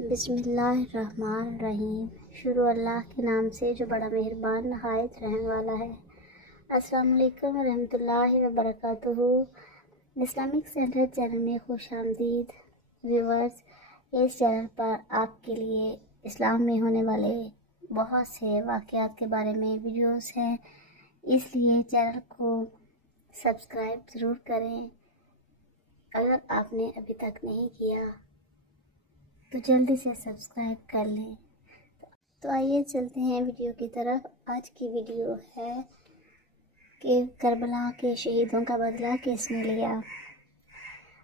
بسم اللہ الرحمن الرحیم۔ شروع اللہ کے نام سے جو بڑا مہربان نہایت رحم والا ہے۔ السلام علیکم ورحمۃ اللہ وبرکاتہ۔ اسلامک سینٹر چینل میں خوش آمدید ویورز۔ اس چینل پر آپ کے لیے اسلام میں ہونے والے بہت سے واقعات کے بارے میں ویڈیوز ہیں، اس لیے چینل کو سبسکرائب ضرور کریں اگر آپ نے ابھی تک نہیں کیا تو جلدی سے سبسکرائب کر لیں۔ تو آئیے چلتے ہیں ویڈیو کی طرف۔ آج کی ویڈیو ہے کہ کربلا کے شہیدوں کا بدلہ کس نے لیا۔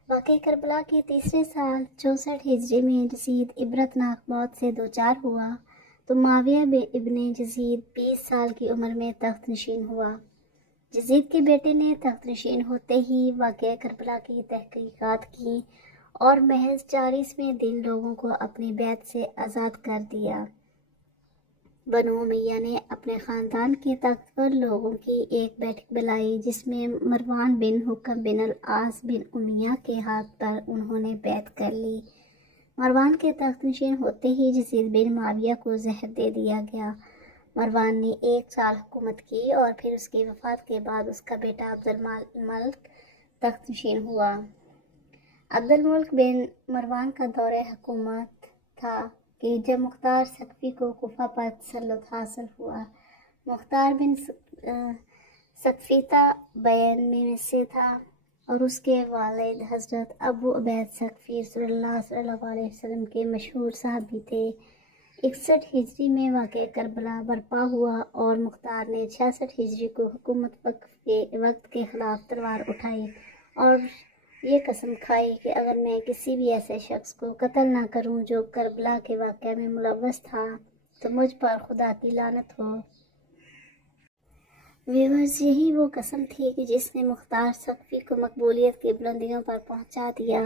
واقعہ کربلا کے تیسرے سال 64 ہجری میں یزید عبرتناک موت سے دوچار ہوا تو معاویہ ابن یزید 20 سال کی عمر میں تخت نشین ہوا۔ یزید کے بیٹے نے تخت نشین ہوتے ہی واقعہ کربلا کی تحقیقات کی اور محض 40ویں دن لوگوں کو اپنی بیعت سے آزاد کر دیا۔ بنو امیہ نے اپنے خاندان کے طاقتور لوگوں کی ایک بیٹھک بلائی جس میں مروان بن حکم بن العاص بن امیہ کے ہاتھ پر انہوں نے بیعت کر لی۔ مروان کے تخت نشین ہوتے ہی یزید بن معاویہ کو زہر دے دیا گیا۔ مروان نے 1 سال حکومت کی اور پھر اس کی وفات کے بعد اس کا بیٹا عبد الملک تخت نشین ہوا۔ عبد الملک بن مروان کا دور حکومت تھا کہ جب مختار ثقفی کو کوفہ پر تسلط حاصل ہوا۔ مختار بن ثقفی بین میں سے تھا اور اس کے والد حضرت ابو عبید ثقفی رسول اللہ صلی اللہ علیہ وسلم کے مشہور صحابی تھے۔ 61 ہجری میں واقعہ کربلا برپا ہوا اور مختار نے 66 ہجری کو حکومت وقت کے خلاف تلوار اٹھائی اور یہ قسم کھائی کہ اگر میں کسی بھی ایسے شخص کو قتل نہ کروں جو کربلا کے واقعہ میں ملوث تھا تو مجھ پر خدا کی لعنت ہو۔ ویورز، یہی وہ قسم تھی کہ جس نے مختار ثقفی کو مقبولیت کی بلندیوں پر پہنچا دیا۔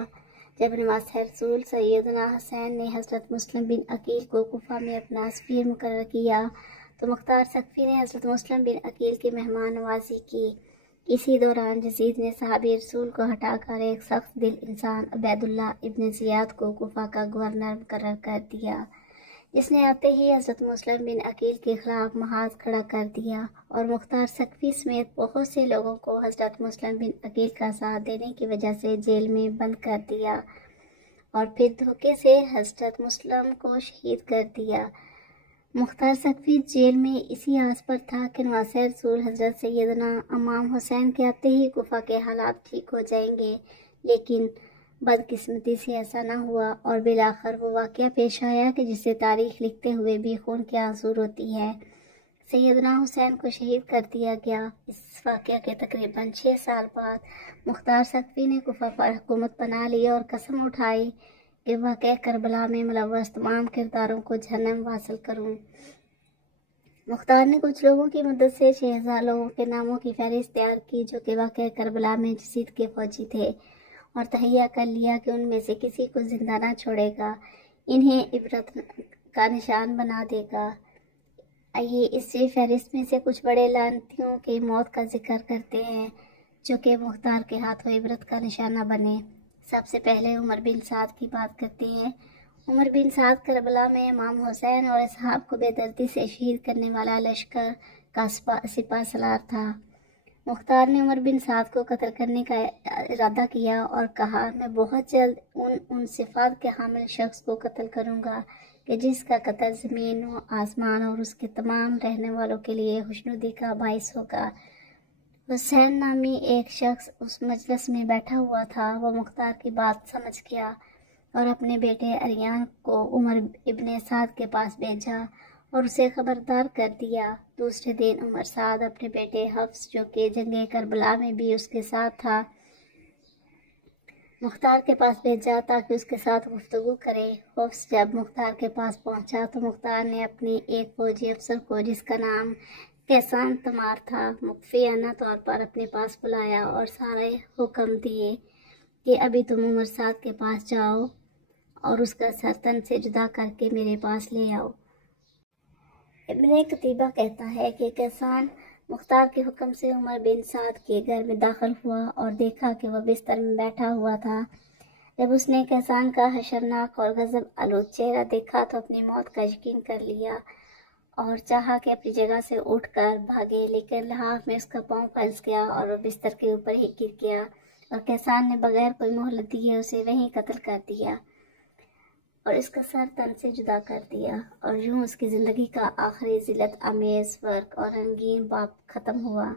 جب نواسہ رسول سیدنا حسین نے حضرت مسلم بن عقیل کو کوفہ میں اپنا سفیر مقرر کیا تو مختار ثقفی نے حضرت مسلم بن عقیل کی مہمان نوازی کی۔ اسی دوران یزید نے صحابی رسول کو ہٹا کر ایک سخت دل انسان عبید اللہ ابن زیاد کو کوفہ کا گورنر مقرر کر دیا، جس نے آتے ہی حضرت مسلم بن عقیل کے خلاف محاذ کھڑا کر دیا اور مختار ثقفی سمیت بہت سے لوگوں کو حضرت مسلم بن عقیل کا ساتھ دینے کی وجہ سے جیل میں بند کر دیا اور پھر دھوکے سے حضرت مسلم کو شہید کر دیا۔ مختار ثقفی جیل میں اسی آس پر تھا کہ نواسہ رسول حضرت سیدنا امام حسین کے آتے ہی کوفہ کے حالات ٹھیک ہو جائیں گے، لیکن بدقسمتی سے ایسا نہ ہوا اور بالآخر وہ واقعہ پیش آیا کہ جسے تاریخ لکھتے ہوئے بھی خون کے آنسو روتی ہے۔ سیدنا حسین کو شہید کر دیا گیا۔ اس واقعہ کے تقریباً 6 سال بعد مختار ثقفی نے کوفہ پر حکومت بنا لی اور قسم اٹھائی کہ واقعہ کربلا میں ملوث تمام کرداروں کو جہنم واصل کروں۔ مختار نے کچھ لوگوں کی مدد سے 6000 لوگوں کے ناموں کی فہرست تیار کی جو کہ واقعہ کربلا میں یزید کے فوجی تھے اور تہیہ کر لیا کہ ان میں سے کسی کو زندہ نہ چھوڑے گا، انہیں عبرت کا نشان بنا دے گا۔ آئیے اسی فہرست میں سے کچھ بڑے لعنتیوں کی موت کا ذکر کرتے ہیں جو کہ مختار کے ہاتھوں عبرت کا نشانہ بنے۔ سب سے پہلے عمر بن سعد کی بات کرتے ہیں۔ عمر بن سعد کربلا میں امام حسین اور اصحاب کو بے دردی سے شہید کرنے والا لشکر کا سپہ سالار تھا۔ مختار نے عمر بن سعد کو قتل کرنے کا ارادہ کیا اور کہا، میں بہت جلد ان صفات کے حامل شخص کو قتل کروں گا کہ جس کا قتل زمین و آسمان اور اس کے تمام رہنے والوں کے لیے خوشنودی کا باعث ہوگا۔ حسین نامی ایک شخص اس مجلس میں بیٹھا ہوا تھا، وہ مختار کی بات سمجھ گیا اور اپنے بیٹے اریان کو عمر ابن سعد کے پاس بھیجا اور اسے خبردار کر دیا۔ دوسرے دن عمر سعد اپنے بیٹے حفص جو کہ جنگ کربلا میں بھی اس کے ساتھ تھا مختار کے پاس بھیجا تاکہ اس کے ساتھ گفتگو کرے۔ حفص جب مختار کے پاس پہنچا تو مختار نے اپنی ایک فوجی افسر کو جس کا نام کیسان تمار تھا مخفیانہ طور پر اپنے پاس بلایا اور سارے حکم دیے کہ ابھی تم عمر سعد کے پاس جاؤ اور اس کا سر تن سے جدا کر کے میرے پاس لے آؤ۔ ابن قتیبہ کہتا ہے کہ کیسان مختار کے حکم سے عمر بن سعد کے گھر میں داخل ہوا اور دیکھا کہ وہ بستر میں بیٹھا ہوا تھا۔ جب اس نے کیسان کا حشرناک اور غضب آلود چہرہ دیکھا تو اپنی موت کا یقین کر لیا اور چاہا کہ اپنی جگہ سے اٹھ کر بھاگے، لیکن لحاف میں اس کا پاؤں پھنس گیا اور وہ بستر کے اوپر ہی گر گیا، اور کیسان نے بغیر کوئی مہلت دیے اسے وہیں قتل کر دیا اور اس کا سر تن سے جدا کر دیا، اور یوں اس کی زندگی کا آخری ذلت آمیز ورق اور رنگین باب ختم ہوا۔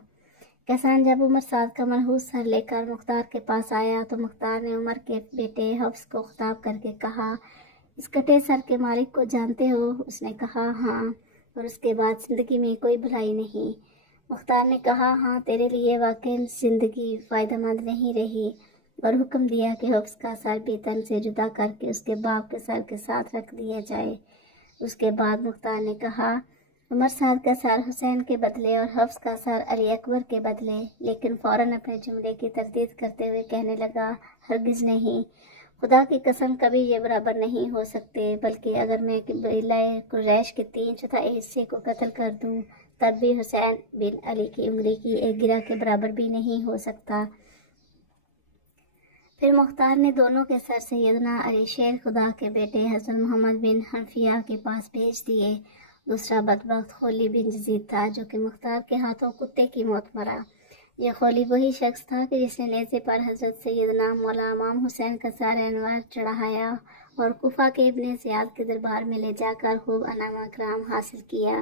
کیسان جب عمر 7 کا منحوس سر لے کر مختار کے پاس آیا تو مختار نے عمر کے بیٹے حفص کو خطاب کر کے کہا، اس کٹے سر کے مالک کو جانتے ہو؟ اس نے کہا ہاں، اور اس کے بعد زندگی میں کوئی بھلائی نہیں۔ مختار نے کہا ہاں، تیرے لیے واقعی زندگی فائدہ مند نہیں رہی، اور حکم دیا کہ حفص کا سر بھی تن سے جدا کر کے اس کے باپ کے سر کے ساتھ رکھ دیا جائے۔ اس کے بعد مختار نے کہا، عمر 7 کا سر حسین کے بدلے اور حفص کا سر علی اکبر کے بدلے، لیکن فوراً اپنے جملے کی تردید کرتے ہوئے کہنے لگا، ہرگز نہیں، خدا کی قسم کبھی یہ برابر نہیں ہو سکتے، بلکہ اگر میں قبیلہ قریش کے 3/4 حصے کو قتل کر دوں تب بھی حسین بن علی کی انگلی کی ایک گرہ کے برابر بھی نہیں ہو سکتا۔ پھر مختار نے دونوں کے سر سیدنا علی شیر خدا کے بیٹے حضرت محمد بن حنفیہ کے پاس بھیج دیے۔ دوسرا بدبخت خولی بن یزید تھا جو کہ مختار کے ہاتھوں کتے کی موت مرا۔ یہ خولی وہی شخص تھا کہ جس نے نیزے پر حضرت سیدنا مولا امام حسین کا سار انور چڑھایا اور کوفہ کے ابن زیاد کے دربار میں لے جا کر خوب انعام و اکرام حاصل کیا۔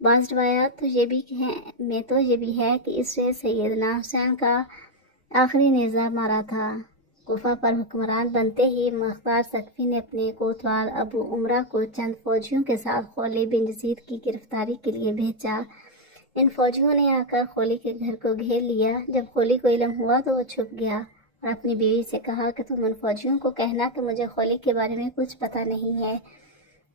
بعض روایات تو یہ بھی ہے کہ اس سے سیدنا حسین کا آخری نیزہ مارا تھا۔ کوفہ پر حکمران بنتے ہی مختار سقفی نے اپنے کوتوال ابو عمرہ کو چند فوجیوں کے ساتھ خولی بن یزید کی گرفتاری کے لیے بھیجا۔ ان فوجیوں نے آ کر خولی کے گھر کو گھیر لیا۔ جب خولی کو علم ہوا تو وہ چھپ گیا اور اپنی بیوی سے کہا کہ تم ان فوجیوں کو کہنا کہ مجھے خولی کے بارے میں کچھ پتہ نہیں ہے۔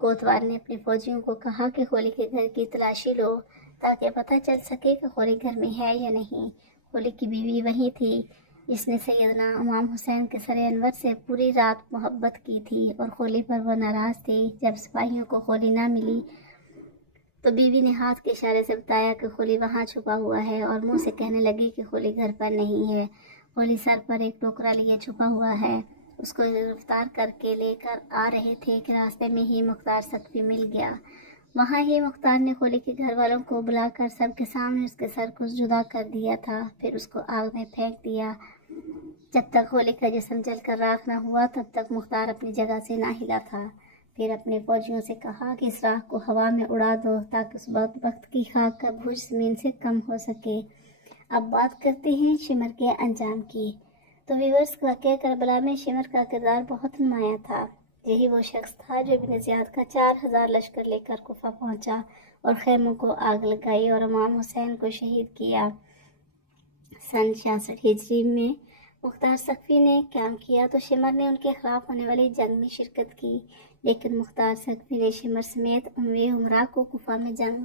کوتوال نے اپنے فوجیوں کو کہا کہ خولی کے گھر کی تلاشی لو تاکہ پتہ چل سکے کہ خولی گھر میں ہے یا نہیں۔ خولی کی بیوی وہی تھی جس نے سیدنا امام حسین کے سر انور سے پوری رات محبت کی تھی، اور خولی پر وہ ناراض تھی۔ جب سپاہیوں کو خولی نہ ملی تو بیوی نے ہاتھ کے اشارے سے بتایا کہ خولی وہاں چھپا ہوا ہے، اور منہ سے کہنے لگی کہ خولی گھر پر نہیں ہے۔ خولی سر پر ایک ٹوکرا لیے چھپا ہوا ہے۔ اس کو گرفتار کر کے لے کر آ رہے تھے کہ راستے میں ہی مختار سقفی مل گیا۔ وہاں ہی مختار نے خولی کے گھر والوں کو بلا کر سب کے سامنے اس کے سر کو جدا کر دیا تھا، پھر اس کو آگ میں پھینک دیا۔ جب تک خولی کا جسم جل کر راکھ نہ ہوا تب تک مختار اپنی جگہ سے نہ ہلا تھا۔ پھر اپنے فوجیوں سے کہا کہ اس راکھ کو ہوا میں اڑا دو تاکہ اس بدبخت کی خاک کا بوجھ زمین سے کم ہو سکے۔ اب بات کرتے ہیں شمر کے انجام کی۔ تو ویورس، واقعہ کربلا میں شمر کا کردار بہت نمایاں تھا۔ یہی وہ شخص تھا جو ابن زیاد کا 4000 لشکر لے کر کوفہ پہنچا اور خیموں کو آگ لگائی اور امام حسین کو شہید کیا۔ سن 66 ہجری میں مختار سقفی نے قیام کیا تو شمر نے ان کے خلاف ہونے والی جنگ میں شرکت کی، لیکن مختار سقفی نے شمر سمیت اموی عمرہ کو کوفہ میں جنگ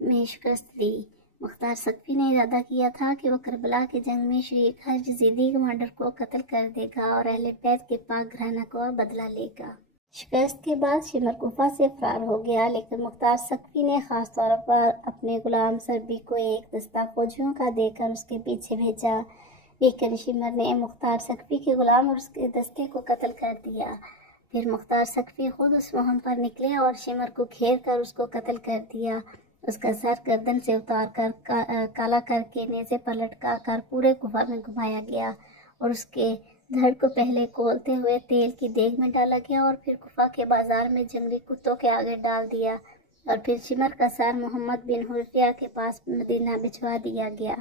میں شکست دی۔ مختار سقفی نے ارادہ کیا تھا کہ وہ کربلا کی جنگ میں شریک ہر یزیدی کمانڈر کو قتل کر دے گا اور اہل بیت کے پاک گھرانہ کا بدلہ لے گا۔ شکست کے بعد شمر کوفہ سے فرار ہو گیا، لیکن مختار سقفی نے خاص طور پر اپنے غلام سربی کو ایک دستہ فوجیوں کا دے کر اس کے پیچھے بھیجا، لیکن شمر نے مختار سقفی کے غلام اور اس کے دستے کو قتل کر دیا۔ پھر مختار سقفی خود اس مہم پر نکلے اور شمر کو گھیر کر اس کو قتل کر دیا۔ اس کا سر گردن سے اتار کر کالا کر کے نیزے پر لٹکا کر پورے کوفہ میں گھمایا گیا، اور اس کے دھڑ کو پہلے کھولتے ہوئے تیل کی دیگ میں ڈالا گیا اور پھر کوفہ کے بازار میں جنگلی کتوں کے آگے ڈال دیا، اور پھر شمر کا سر محمد بن حنفیہ کے پاس مدینہ بھجوا دیا گیا۔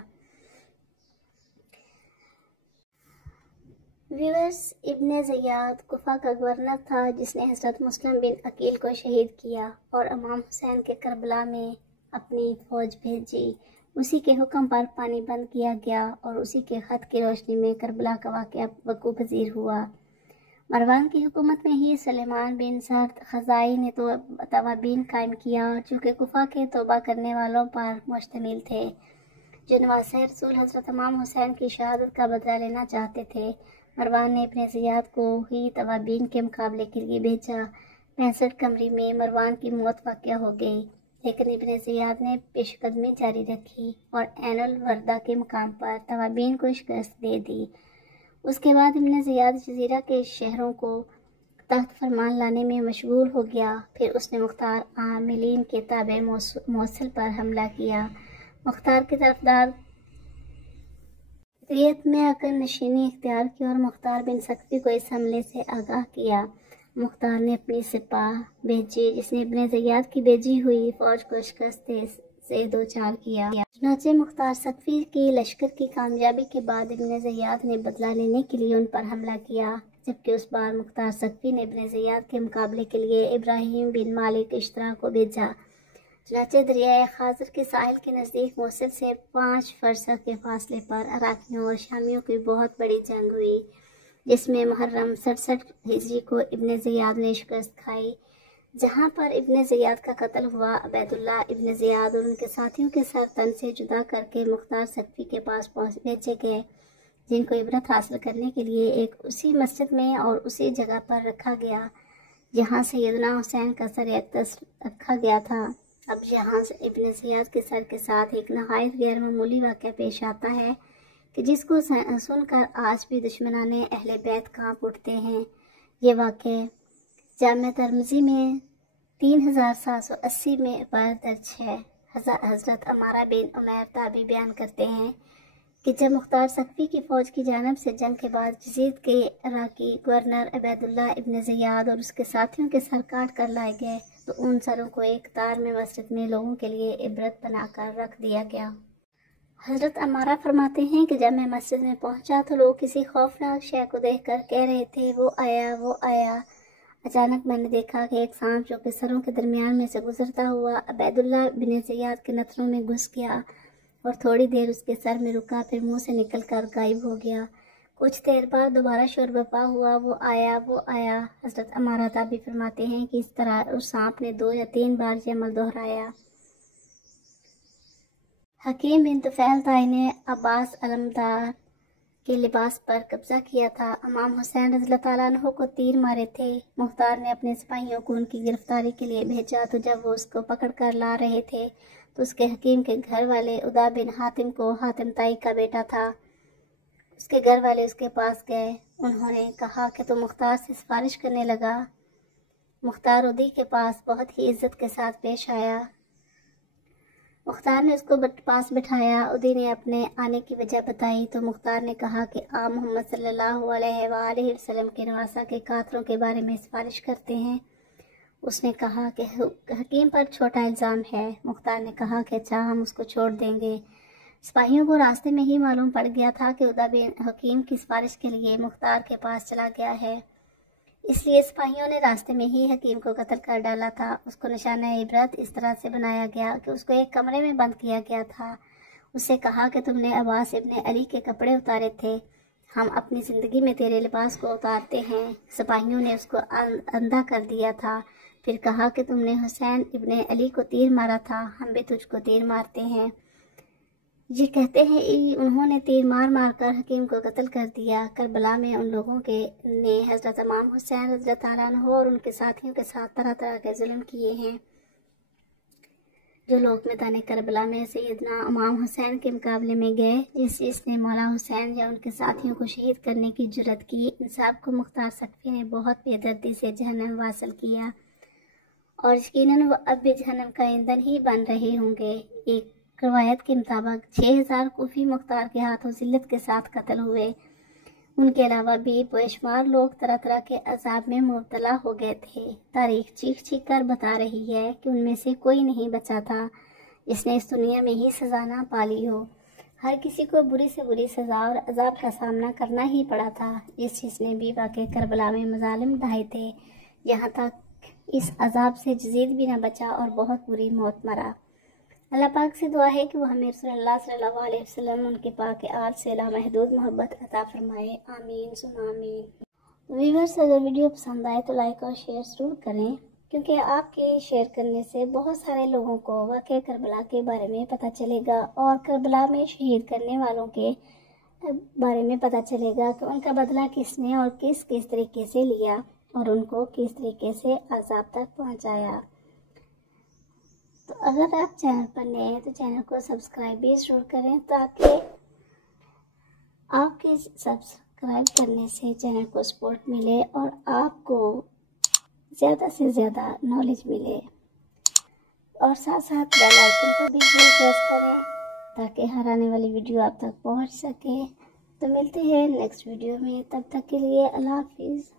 ویورس، ابن زیاد کوفہ کا گورنر تھا جس نے حضرت مسلم بن عقیل کو شہید کیا اور امام حسین کے کربلا میں اپنی فوج بھیجی۔ اسی کے حکم پر پانی بند کیا گیا اور اسی کے خط کی روشنی میں کربلا کا واقعہ وقوع پذیر ہوا۔ مروان کی حکومت میں ہی سلیمان بن سرد خزائی نے توابین قائم کیا جو کہ کوفہ کے توبہ کرنے والوں پر مشتمل تھے، جو نواسہ رسول حضرت امام حسین کی شہادت کا بدلہ لینا چاہتے تھے۔ مروان نے ابن زیاد کو ہی توابین کے مقابلے کے لیے بھیجا۔ 65 قمری میں مروان کی موت واقع ہو گئی، لیکن ابن زیاد نے پیش قدمی جاری رکھی اور عین الوردہ کے مقام پر توابین کو شکست دے دی۔ اس کے بعد ابن زیاد جزیرہ کے شہروں کو تحت فرمان لانے میں مشغول ہو گیا۔ پھر اس نے مختار عاملین کے تابع موصل پر حملہ کیا۔ مختار کی طرفدار ریت میں آ کر نشینی اختیار کی اور مختار بن ثقفی کو اس حملے سے آگاہ کیا۔ مختار نے اپنی سپاہ بھیجی جس نے ابن زیاد کی بھیجی ہوئی فوج کو شکست سے دوچار کیا۔ چنانچہ مختار ثقفی کی لشکر کی کامیابی کے بعد ابن زیاد نے بدلہ لینے کے لیے ان پر حملہ کیا، جبکہ اس بار مختار ثقفی نے ابن زیاد کے مقابلے کے لیے ابراہیم بن مالک اشترا کو بھیجا۔ چنانچہ دریائے خازر کے ساحل کے نزدیک موصل سے 5 فرسخ کے فاصلے پر عراقیوں اور شامیوں کی بہت بڑی جنگ ہوئی، جس میں محرم 67 ہجری کو ابن زیاد نے شکست کھائی۔ جہاں پر ابن زیاد کا قتل ہوا، عبید اللہ ابن زیاد اور ان کے ساتھیوں کے سر تن سے جدا کر کے مختار ثقفی کے پاس بھیجے گئے، جن کو عبرت حاصل کرنے کے لیے ایک اسی مسجد میں اور اسی جگہ پر رکھا گیا جہاں سیدنا حسین کا سر اقدس رکھا گیا تھا۔ اب یہاں ابن زیاد کے سر کے ساتھ ایک نہایت غیر معمولی واقعہ پیش آتا ہے کہ جس کو سن کر آج بھی دشمنان اہل بیت کانپ اٹھتے ہیں۔ یہ واقعہ جامع ترمذی میں 3780 میں پر درج ہے۔ حضرت عمارہ بن عمیر تابعی بیان کرتے ہیں کہ جب مختار ثقفی کی فوج کی جانب سے جنگ کے بعد یزید کے عراقی گورنر عبید اللہ ابن زیاد اور اس کے ساتھیوں کے سر کاٹ کر لائے گئے تو ان سروں کو ایک تار میں مسجد میں لوگوں کے لیے عبرت بنا کر رکھ دیا گیا۔ حضرت عمارہ فرماتے ہیں کہ جب میں مسجد میں پہنچا تو لوگ کسی خوفناک شے کو دیکھ کر کہہ رہے تھے وہ آیا وہ آیا۔ اچانک میں نے دیکھا کہ ایک سانپ جو کہ سروں کے درمیان میں سے گزرتا ہوا عبید اللہ بن زیاد کے نتنوں میں گھس گیا اور تھوڑی دیر اس کے سر میں رکا، پھر منہ سے نکل کر غائب ہو گیا۔ کچھ دیر بعد دوبارہ شور برپا ہوا، وہ آیا وہ آیا۔ حضرت عمارہ تابعی فرماتے ہیں کہ اس طرح اس سانپ نے 2 یا 3 بار یہ عمل دہرایا۔ حکیم بن طفیل طائی نے عباس علمدار کے لباس پر قبضہ کیا تھا۔ امام حسین رضی اللہ تعالیٰ عنہ کو تیر مارے تھے۔ مختار نے اپنے سپاہیوں کو ان کی گرفتاری کے لیے بھیجا تو جب وہ اس کو پکڑ کر لا رہے تھے تو اس کے حکیم کے گھر والے عدا بن حاتم کو حاتم طائی کا بیٹا تھا، اس کے گھر والے اس کے پاس گئے۔ انہوں نے کہا کہ تو مختار سے سفارش کرنے لگا۔ مختار ادی کے پاس بہت ہی عزت کے ساتھ پیش آیا۔ مختار نے اس کو پاس بٹھایا۔ ادی نے اپنے آنے کی وجہ بتائی تو مختار نے کہا کہ آپ محمد صلی اللہ علیہ وآلہ وسلم کے نواسہ کے قاتلوں کے بارے میں سفارش کرتے ہیں۔ اس نے کہا کہ حکیم پر چھوٹا الزام ہے۔ مختار نے کہا کہ اچھا، ہم اس کو چھوڑ دیں گے۔ سپاہیوں کو راستے میں ہی معلوم پڑ گیا تھا کہ عدا بن حکیم کی سفارش کے لیے مختار کے پاس چلا گیا ہے، اس لیے سپاہیوں نے راستے میں ہی حکیم کو قتل کر ڈالا تھا۔ اس کو نشانہ عبرت اس طرح سے بنایا گیا کہ اس کو ایک کمرے میں بند کیا گیا تھا۔ اس سے کہا کہ تم نے عباس ابن علی کے کپڑے اتارے تھے، ہم اپنی زندگی میں تیرے لباس کو اتارتے ہیں۔ سپاہیوں نے اس کو اندھا کر دیا تھا، پھر کہا کہ تم نے حسین ابن علی کو تیر مارا تھا، ہم بھی تجھ کو تیر مارتے ہیں۔ یہ کہتے ہیں انہوں نے تیر مار مار کر حکیم کو قتل کر دیا۔ کربلا میں ان لوگوں نے حضرت امام حسین رضی اللہ تعالیٰ عنہ اور ان کے ساتھیوں کے ساتھ طرح طرح کے ظلم کیے ہیں۔ جو لوگ میدان کربلا میں سیدنا امام حسین کے مقابلے میں گئے، جس نے مولا حسین یا ان کے ساتھیوں کو شہید کرنے کی جرات کی، ان سب کو مختار ثقفی نے بہت بے دردی سے جہنم واصل کیا، اور یقیناً وہ اب بھی جہنم کا ایندھن ہی بن رہے ہوں گے۔ ایک روایت کے مطابق 6000 کوفی مختار کے ہاتھوں ذلت کے ساتھ قتل ہوئے۔ ان کے علاوہ بھی بے شمار لوگ طرح طرح کے عذاب میں مبتلا ہو گئے تھے۔ تاریخ چیخ چیخ کر بتا رہی ہے کہ ان میں سے کوئی نہیں بچا تھا جس نے اس دنیا میں ہی سزا نہ پالی ہو۔ ہر کسی کو بری سے بری سزا اور عذاب کا سامنا کرنا ہی پڑا تھا۔ جس چیز نے بھی واقع کربلا میں مظالم ڈھائے تھے، یہاں تک اس عذاب سے یزید بھی نہ بچا اور بہت بری موت مرا۔ اللہ پاک سے دعا ہے کہ وہ ہمیں رسول اللہ صلی اللہ علیہ وسلم ان کے پاک آل سے لامحدود محبت عطا فرمائے، آمین ثم آمین۔ ویورز، اگر ویڈیو پسند آئے تو لائک اور شیئر ضرور کریں، کیونکہ آپ کے شیئر کرنے سے بہت سارے لوگوں کو واقع کربلا کے بارے میں پتہ چلے گا اور کربلا میں شہید کرنے والوں کے بارے میں پتہ چلے گا کہ ان کا بدلہ کس نے اور کس طریقے سے لیا اور ان کو کس طریقے سے عذاب تک پہنچایا۔ تو اگر آپ چینل پر نئے ہیں تو چینل کو سبسکرائب بھی ضرور کریں تاکہ آپ کے سبسکرائب سبسکرائب کرنے سے چینل کو سپورٹ ملے اور آپ کو زیادہ سے زیادہ نالج ملے، اور ساتھ ساتھ بیل آئکن کو بھی پریس کریں تاکہ ہر آنے والی ویڈیو آپ تک پہنچ سکے۔ تو ملتے ہیں نیکسٹ ویڈیو میں، تب تک کے لیے اللہ حافظ۔